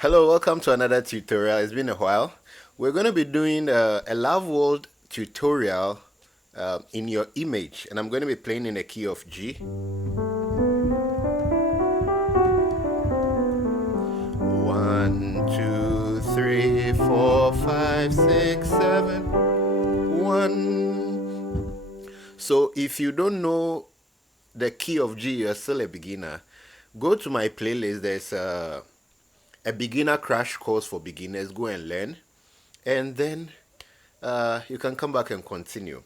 Hello, welcome to another tutorial. It's been a while. We're going to be doing a Loveworld tutorial in your image, and I'm going to be playing in the key of G. 1, 2, 3, 4, 5, 6, 7, 1. So if you don't know the key of G, you're still a beginner. Go to my playlist. There's a beginner crash course for beginners. Go and learn, and then you can come back and continue,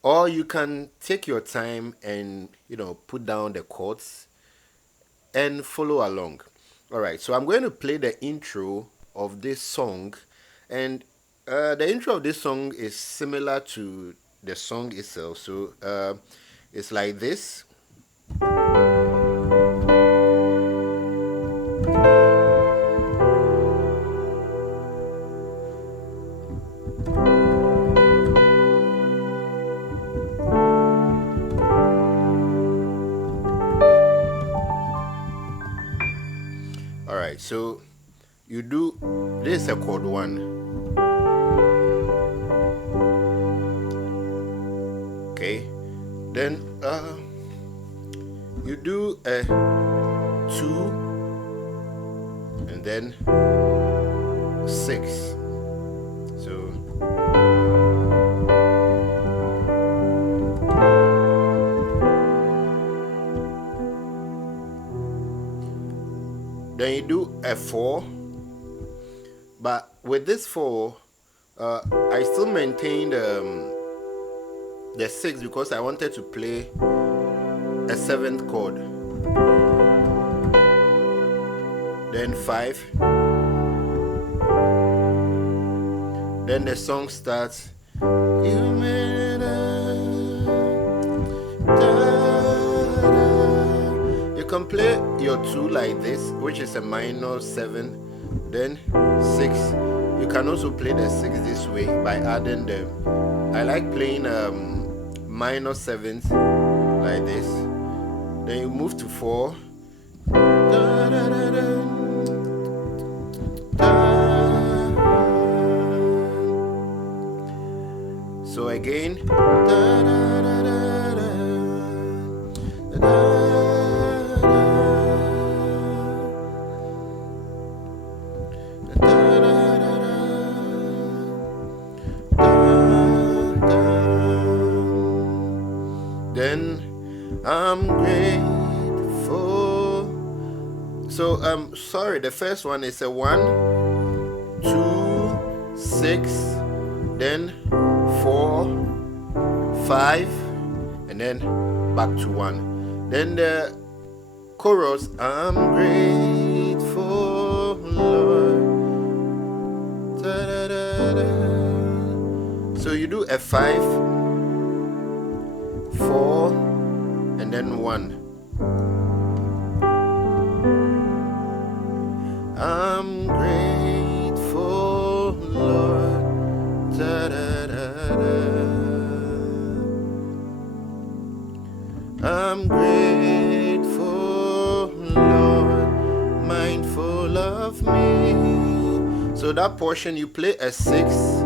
or you can take your time and put down the chords and follow along. All right, so I'm going to play the intro of this song, and the intro of this song is similar to the song itself. So it's like this. All right, so you do this is a chord 1. Okay, then you do a 2 and then 6. So then you do a 4, but with this 4 I still maintained the 6 because I wanted to play a 7th chord, then 5, then the song starts. You made it You can play your 2 like this, which is a minor 7, then 6. You can also play the 6 this way by adding them. I like playing minor 7s like this. Then you move to 4. So again. Then I'm grateful. So sorry, the first one is a 1, 2, 6, then 4, 5, and then back to 1. Then the chorus, I'm grateful, Lord. Da-da-da-da. So you do a 5, 4, and then 1. I'm grateful, Lord. Da-da-da-da. I'm grateful, Lord, mindful of me. So that portion you play a 6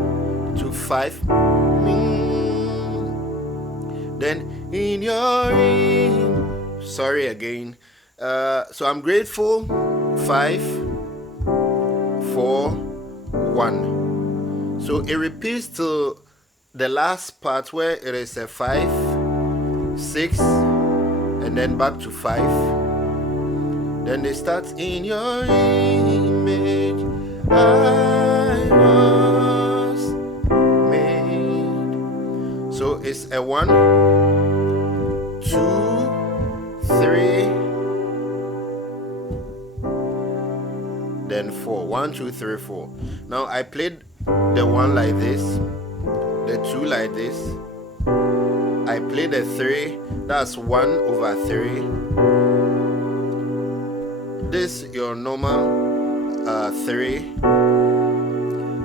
to 5. Then in your sorry again. So I'm grateful, 5, 4, 1. So it repeats till the last part where it is a 5, 6, and then back to 5. Then it starts in your image I was made. So it's a 1, 2, 3, then 4. 1, 2, 3, 4. Now I played the 1 like this, the 2 like this. I played the 3, that's 1 over 3. This your normal 3,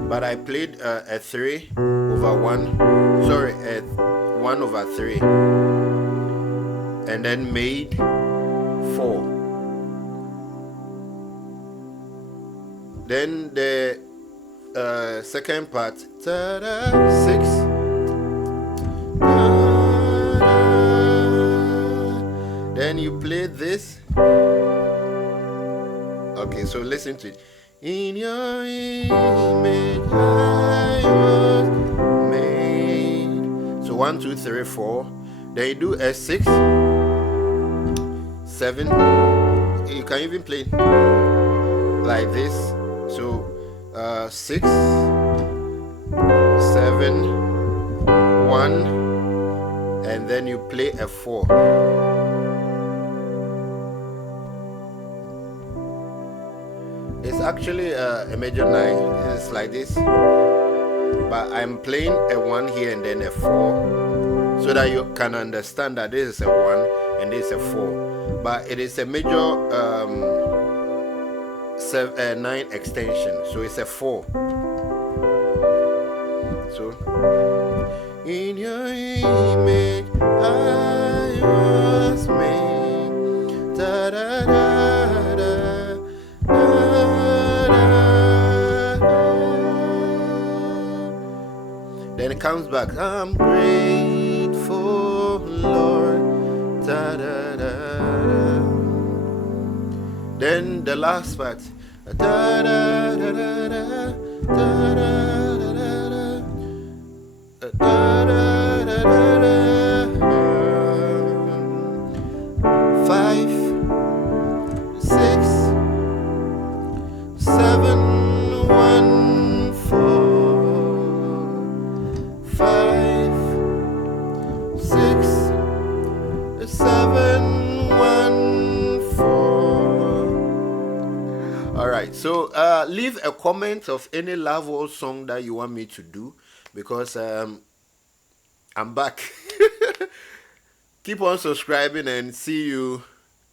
but I played a 3 over 1. Sorry, a 1 over 3, and then made 4. Then the second part, ta-da, 6. Then you play this. Okay, so listen to it. In your image I was made. So 1, 2, 3, 4. Then you do a 6, 7. You can even play like this. So 6, 7, 1, and then you play a 4. It's actually a major 9. It's like this, but I'm playing a 1 here and then a 4, so that you can understand that this is a 1 and this is a 4. But it is a major 9 extension, so it's a 4. So in your image I was made. Da, da, da, da, da, da. Then it comes back. I'm grateful, Lord. Da, da, da, da. Then the last part. Da, da, da, da, da, da, da. Da, da, da, da, da. 5, 6, 7, 1, 4. 5, 6, 7, 1, 4. All right. So leave a comment of any Loveworld song that you want me to do, because I'm back. Keep on subscribing and see you